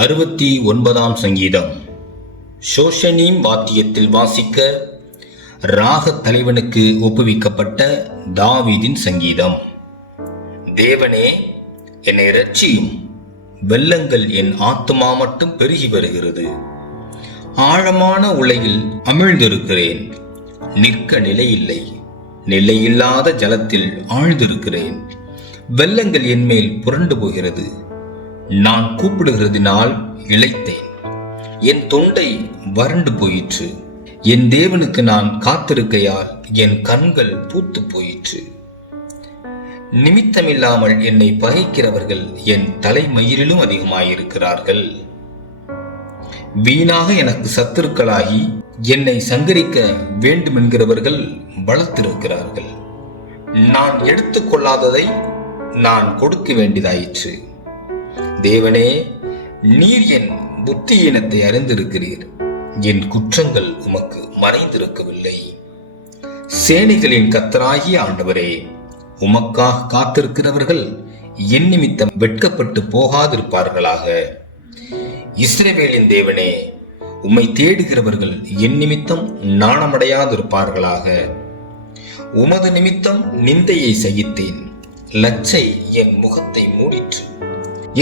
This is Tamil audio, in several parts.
69 சங்கீதம். ஷோஷனீம் வாத்தியத்தில் வாசிக்க ராக தலைவனுக்கு ஒப்புவிக்கப்பட்ட தாவீதின் சங்கீதம். தேவனே, என்னை இரட்சியும். வெள்ளங்கள் என் ஆத்துமா மட்டும் பெருகி வருகிறது. ஆழமான உலகில் அமிழ்ந்திருக்கிறேன். நிற்க நிலையில்லை. நிலையில்லாத ஜலத்தில் ஆழ்ந்திருக்கிறேன். வெள்ளங்கள் என் மேல் புரண்டு போகிறது. நான் கூப்பிடுகிறதினால் இளைத்தேன். என் தொண்டை வறண்டு போயிற்று. என் தேவனுக்கு நான் காத்திருக்கையால் என் கண்கள் பூத்து போயிற்று. நிமித்தமில்லாமல் என்னை பகைக்கிறவர்கள் என் தலைமயிரிலும் அதிகமாயிருக்கிறார்கள். வீணாக எனக்கு சத்துருக்களாகி என்னை சங்கரிக்க வேண்டுமென்கிறவர்கள் பலத்திருக்கிறார்கள். நான் எடுத்துக்கொள்ளாததை நான் கொடுக்க வேண்டியதாயிற்று. தேவனே, நீர் என் புத்தியீனத்தை அறிந்திருக்கிறீர். என் குற்றங்கள் உமக்கு மறைந்திருக்கவில்லை. சேனைகளின் கர்த்தராகிய ஆண்டவரே, உமக்காக காத்திருக்கிறவர்கள் என் நிமித்தம் வெட்கப்பட்டு போகாதிருப்பார்களாக. இஸ்ரவேலின் தேவனே, உம்மை தேடுகிறவர்கள் என் நிமித்தம் நாணமடையாதிருப்பார்களாக. உமது நிமித்தம் நிந்தையை சகித்தேன். லச்சை என் முகத்தை மூடிற்று.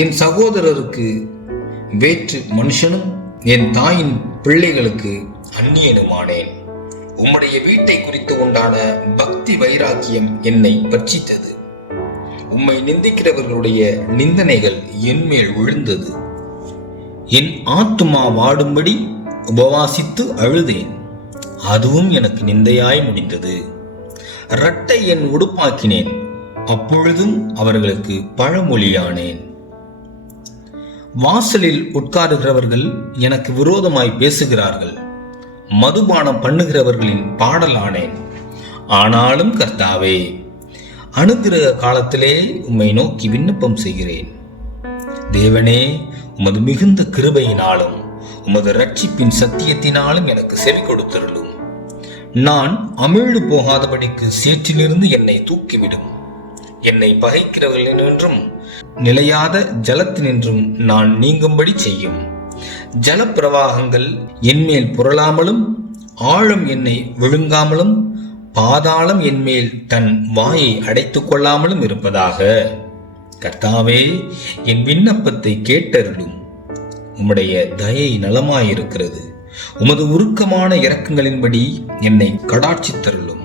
என் சகோதரருக்கு வேற்று மனுஷனும் என் தாயின் பிள்ளைகளுக்கு அந்நியனுமானேன். உம்முடைய வீட்டை குறித்து உண்டான பக்தி வைராக்கியம் என்னை பட்சித்தது. உம்மை நிந்திக்கிறவர்களுடைய நிந்தனைகள் என் மேல் விழுந்தது. என் ஆத்துமா வாடும்படி உபவாசித்து அழுதேன். அதுவும் எனக்கு நிந்தையாய் முடிந்தது. இரட்டை என் உடுப்பாக்கினேன். அப்பொழுதும் அவர்களுக்கு பழமொழியானேன். வாசலில் உட்காருகிறவர்கள் எனக்கு விரோதமாய் பேசுகிறார்கள். மதுபானம் பண்ணுகிறவர்களின் பாடலானேன். ஆனாலும் கர்த்தாவே, அனுக்கிரக காலத்திலே உம்மை நோக்கி விண்ணப்பம் செய்கிறேன். தேவனே, உமது மிகுந்த கிருபையினாலும் உமது இரட்சிப்பின் சத்தியத்தினாலும் எனக்கு செவி கொடுத்திருளும். நான் அமிழ்ந்து போகாதபடிக்கு சேற்றிலிருந்து என்னை தூக்கிவிடும். என்னை பகைக்கிறவர்களினின்றும் நிலையாத ஜலத்தினின்றும் நான் நீங்கும்படி செய்யும். ஜலப்பிரவாகங்கள் என்மேல் புரளாமலும் ஆழம் என்னை விழுங்காமலும் பாதாளம் என்மேல் தன் வாயை அடைத்துக் கொள்ளாமலும் இருப்பதாக. கர்த்தாவே, என் விண்ணப்பத்தை கேட்டருளும். உம்முடைய தயை நலமாயிருக்கிறது. உமது உருக்கமான இரக்கங்களின்படி என்னை கடாட்சித்தருளும்.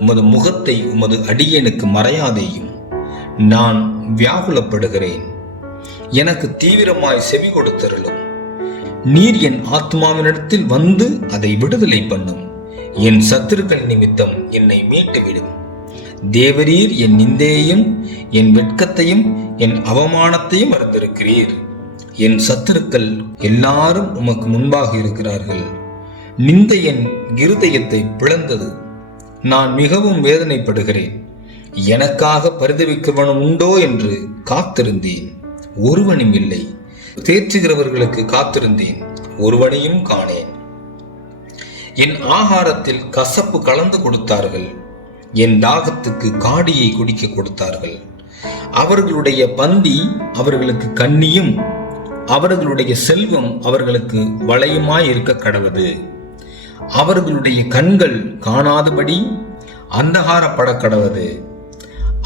உமது முகத்தை உமது அடியேனுக்கு மறையாதேயும். நான் வியாகுலப்படுகிறேன். எனக்கு தீவிரமாய் செவி கொடுத்தருளும். நீர் என் ஆத்மாவினிடத்தில் வந்து அதை விடுதலை பண்ணும். என் சத்துருக்கள் நிமித்தம் என்னை மீட்டுவிடும். தேவரீர் என் நிந்தையையும் என் வெட்கத்தையும் என் அவமானத்தையும் அறிந்திருக்கிறீர். என் சத்துருக்கள் எல்லாரும் உமக்கு முன்பாக இருக்கிறார்கள். நிந்தை என் இருதயத்தை பிளந்தது. நான் மிகவும் வேதனைப்படுகிறேன். எனக்காக பரிதவிக்கிறவனும் உண்டோ என்று காத்திருந்தேன், ஒருவனும் இல்லை. தேற்றுகிறவர்களுக்கு காத்திருந்தேன், ஒருவனையும் காணேன். என் ஆகாரத்தில் கசப்பு கலந்து கொடுத்தார்கள். என் தாகத்துக்கு காடியை குடிக்க கொடுத்தார்கள். அவர்களுடைய பந்தி அவர்களுக்கு கண்ணியும் அவர்களுடைய செல்வம் அவர்களுக்கு வளையுமாய் இருக்க கடவது. அவர்களுடைய கண்கள் காணாதபடி அந்தகாரப்பட கடவது.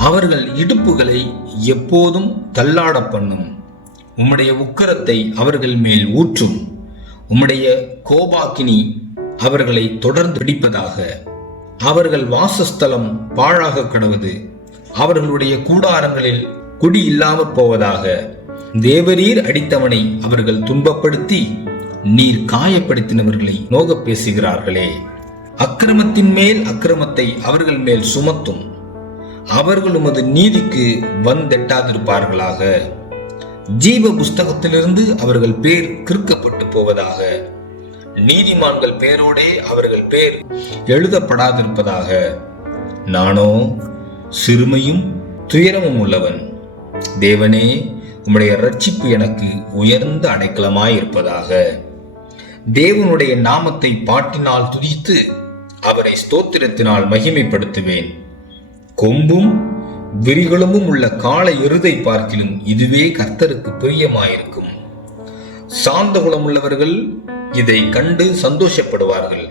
அவர்கள் இடுப்புகளை எப்போதும் தள்ளாட பண்ணும். உம்முடைய உக்கிரத்தை அவர்கள் மேல் ஊற்றும். உம்முடைய கோபாக்கினி அவர்களை தொடர்ந்து பிடிப்பதாக. அவர்கள் வாசஸ்தலம் பாழாக கடவது. அவர்களுடைய கூடாரங்களில் குடி இல்லாமற் போவதாக. தேவரீர் அடித்தவனை அவர்கள் துன்பப்படுத்தி நீர் காயப்படுத்தினவர்களை நோக பேசுகிறார்களே. அக்கிரமத்தின் மேல் அக்கிரமத்தை அவர்கள் மேல் சுமத்தும். அவர்கள் உமது நீதிக்கு வந்தெட்டாதிருப்பார்களாக. ஜீவ புஸ்தகத்திலிருந்து அவர்கள் பேர் கிறுக்கப்பட்டு போவதாக. நீதிமான்கள் பேரோடே அவர்கள் பேர் எழுதப்படாதிருப்பதாக. நானோ சிறுமையும் துயரமும் உள்ளவன். தேவனே, உம்முடைய இரட்சிப்பு எனக்கு உயர்ந்த அடைக்கலமாயிருப்பதாக. தேவனுடைய நாமத்தை பாட்டினால் துதித்து அவரை ஸ்தோத்திரத்தினால் மகிமைப்படுத்துவேன். கொம்பும் விரிகளும் உள்ள காளை எருதை பார்க்கிலும் இதுவே கர்த்தருக்கு பிரியமாயிருக்கும். சாந்த குணமுள்ளவர்கள் இதை கண்டு சந்தோஷப்படுவார்கள்.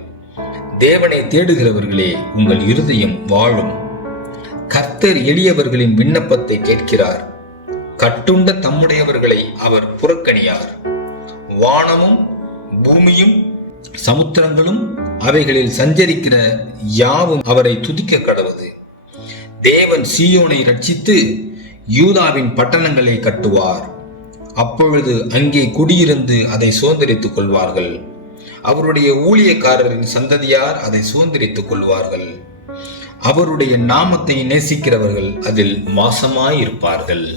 தேவனை தேடுகிறவர்களே, உங்கள் இருதயம் வாழும். கர்த்தர் எளியவர்களின் விண்ணப்பத்தை கேட்கிறார். கட்டுண்ட தம்முடையவர்களை அவர் புறக்கணியார். வானமும் பூமியும் சமுத்திரங்களும் அவைகளில் சஞ்சரிக்கிற யாவும் அவரை துதிக்க கடவுது. தேவன் சீயோனை ரட்சித்து யூதாவின் பட்டணங்களை கட்டுவார். அப்பொழுது அங்கே குடியிருந்து அதை சுதந்திரித்துக் கொள்வார்கள். அவருடைய ஊழியக்காரரின் சந்ததியார் அதை சுதந்திரித்துக் கொள்வார்கள். அவருடைய நாமத்தை நேசிக்கிறவர்கள் அதில் வாசமாயிருப்பார்கள்.